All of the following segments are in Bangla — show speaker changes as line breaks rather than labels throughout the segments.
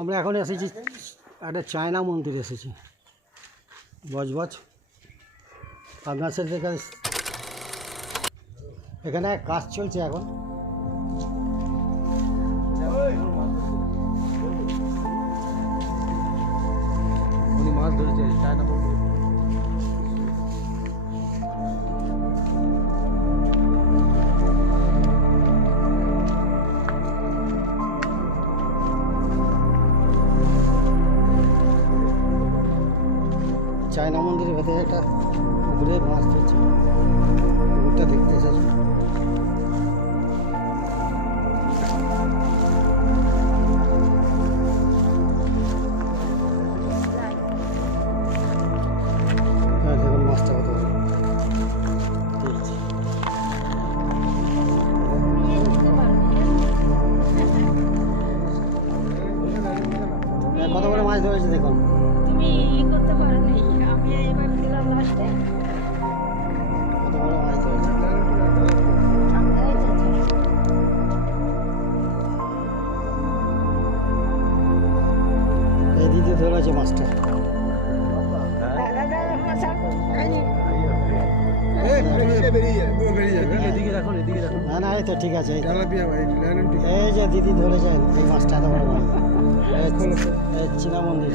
আমরা এখন এসেছি একটা চায়না মন্দির এসেছি। বজবজ। আপনার সাথে এখানে কাজ চলছে এখন।
মাছ ধরেছে, চায়না বলব
তুমি ই করতে পারো আমি এবার দিলাম লাস্টে।
এই তো ঠিক আছে এই যে দিদি ধরেছেন এই মাছটা এত বড় মাছ চীনা মন্দির।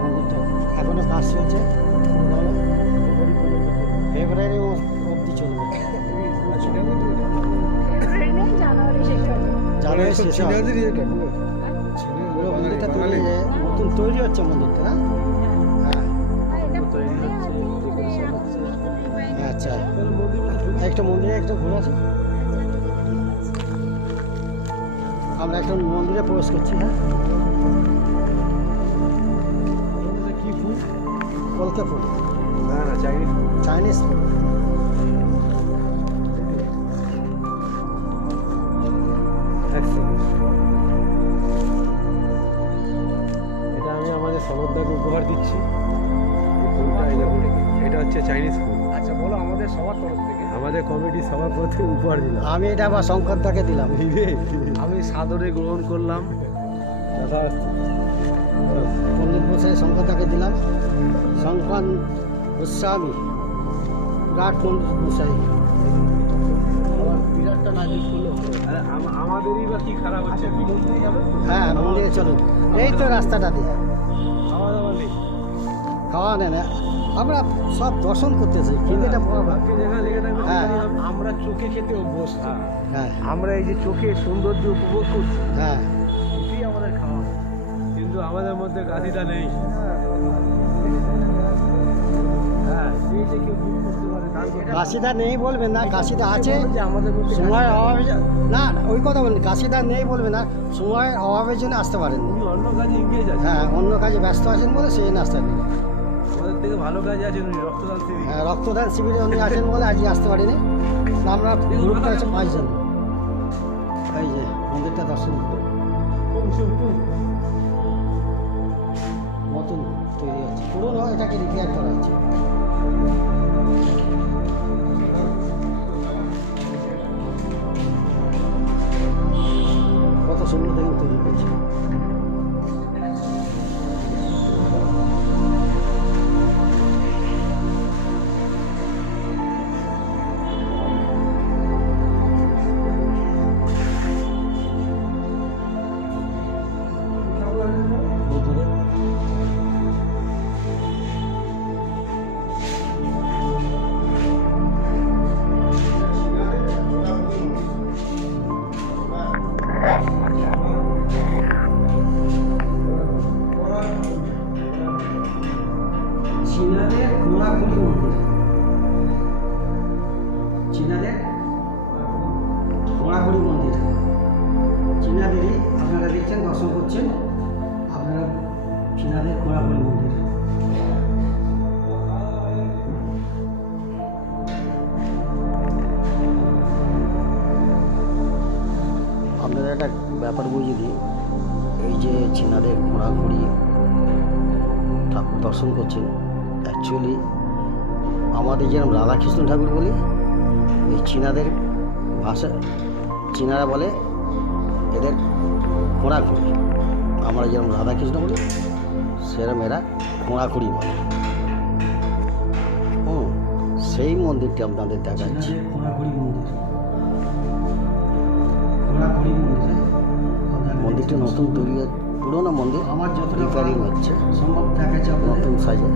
মন্দিরটা। এখনও কাজ চলছে। ফেব্রুয়ারি অবধি চলবে।
জানুয়ারি শেষ
মন্দিরটা তৈরি হয়ে- নতুন তৈরি হচ্ছে মন্দিরটা না? হ্যাঁ। আচ্ছা। একটা মন্দিরে একটা ঘুরে আছে। আমরা একটা মন্দিরে প্রবেশ করছি হ্যাঁ?
কি ফুল?
কলকে ফুল।
না না চাইনিজ
চাইনিজ ফুল।
এটা আমি আমাদের সনদদাকে উপহার দিচ্ছি। এটা হচ্ছে চাইনিজ ফুল।
আচ্ছা বলো আমাদের সবার তরফ
আমাদের কমিটি পথে উপহার দিলাম।
আমি এটা আবার শঙ্করদাকে দিলাম।
আমি সাদরে গ্রহণ করলাম।
পণ্ডিত মশাই শঙ্করদাকে দিলাম। শঙ্কর গোস্বামী বিরাট পণ্ডিত বিরাটটা না দিক করলেও।
আরে আম- আমাদেরই বা কি খারাপ হচ্ছে?
হ্যাঁ মন্দিরে চলুন। এই তো রাস্তাটা দিয়ে।
খাওয়া নেই
না। আমরা সব দর্শন খিদেটা
জায়গায় লেগে থাকবে
হ্যাঁ।
আমরা চোখে খেতে অভ্যস্ত।
হ্যাঁ।
আমরা এই যে চোখে সৌন্দর্য উপভোগ করছি
হ্যাঁ।
এটাই আমাদের খাওয়া।
কিন্তু আমাদের মধ্যে গাদিটা নেই। হ্যাঁ
করতে
কাশিদা নেই বলবেন না কাশিদা আছে। সময়ের অভাবে না ওই কথা বলেন কাশিদা নেই বলবে না সময়ের অভাবের জন্য আসতে
পারেন
হ্যাঁ অন্য কাজে ব্যস্ত আছেন বলে সেই জন্য আসতে পারেনি
আমাদের থেকে ভালো কাজে আছেন উনি রক্তদান শিবির।
হ্যাঁ রক্তদান শিবিরে উনি আছেন বলে আজকে আসতে পারিনি। না, আমরা গ্রুপটা আছে পাঁচজন এই যে মন্দিরটা দর্শন করতে। নতুন তৈরি হচ্ছে। পুরনো এটাকে রিপেয়ার করা হচ্ছে। ঘোড়াঘুড়ি মন্দির। চীনাদেরই আপনারা দেখছেন, দর্শন করছেন, আপনারা চীনাদের ঘোড়াঘুড়ি মন্দির। আপনারা একটা ব্যাপার বুঝিয়ে দিই। এই যে চীনাদের ঘোড়াঘুড়ি ঠাকুর দর্শন করছেন অ্যাকচুয়ালি আমাদের যেরকম রাধাকৃষ্ণ ঠাকুর বলি, এই চীনাদের ভাষা চীনারা বলে এদের ঘোড়াঘুড়ি আমরা যেরকম রাধাকৃষ্ণ বলি সেরকম এরা খোঁড়াখুড়ি বলে। হুম সেই মন্দিরটি আপনাদের দেখাচ্ছি।
খোঁড়াখড়ি খোঁড়াখড়ি হ্যাঁ?
মন্দিরটি নতুন তৈরি পুরোনো মন্দির
আমার যতটা
রিপেয়ারিং হচ্ছে।
সম্ভব দেখাচ্ছে
নতুন সাজে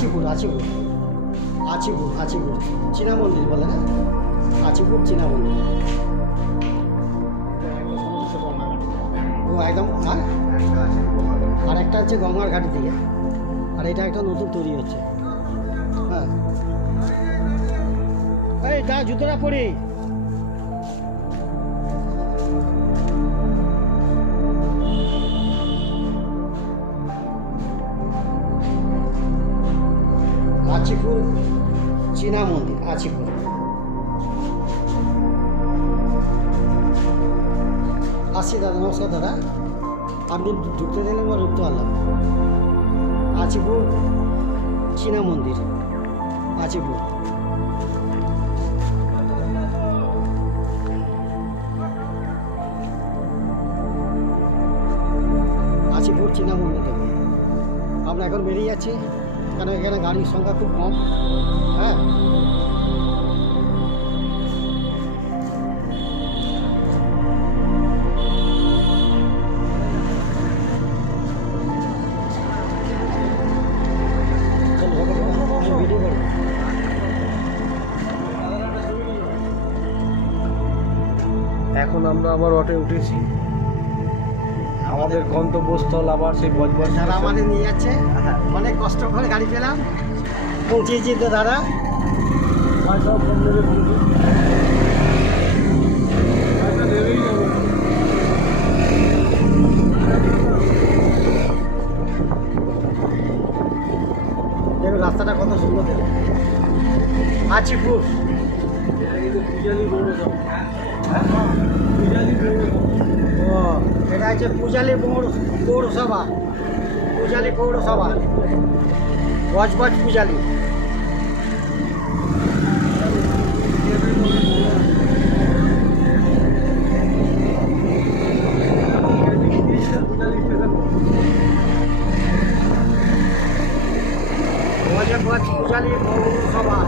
আচিপুর আচিপুর। আচিপুর আচিপুর। চীনা মন্দির বলে না আচিপুর চীনা মন্দির। ও, একদম হ্যাঁ? আর একটা হচ্ছে গঙ্গার ঘাটের দিকে। আর এটা একটা নতুন তৈরি হচ্ছে। হ্যাঁ। এই, যা, জুতোটা পরি। মন্দির আচিপুর দাদা, নমস্কার দাদা। আপনি ঢুকতে দিলেন বা ঢুকতে পারলাম আচিপুর চীনা মন্দির। আচিপুর আচিপুর চীনা মন্দির। আমরা এখন বেরিয়ে যাচ্ছি। কেন এখানে গাড়ির সংখ্যা খুব কম। হ্যাঁ?
আমরা আবার অটোয় উঠেছি। আমাদের গন্তব্যস্থল আবার সেই বজবজ
যারা আমাদের নিয়ে যাচ্ছে অনেক কষ্ট করে গাড়ি পেলাম। পৌঁছেছি তো দাদা। রাস্তাটা কত সুন্দর
এটা কিন্তু পৌরসভা পূজালি পৌরসভা
ও এটা হচ্ছে পূজালি পৌর পৌরসভা পূজালি পৌরসভা গজগজ পূজালি পূজালি পৌরসভা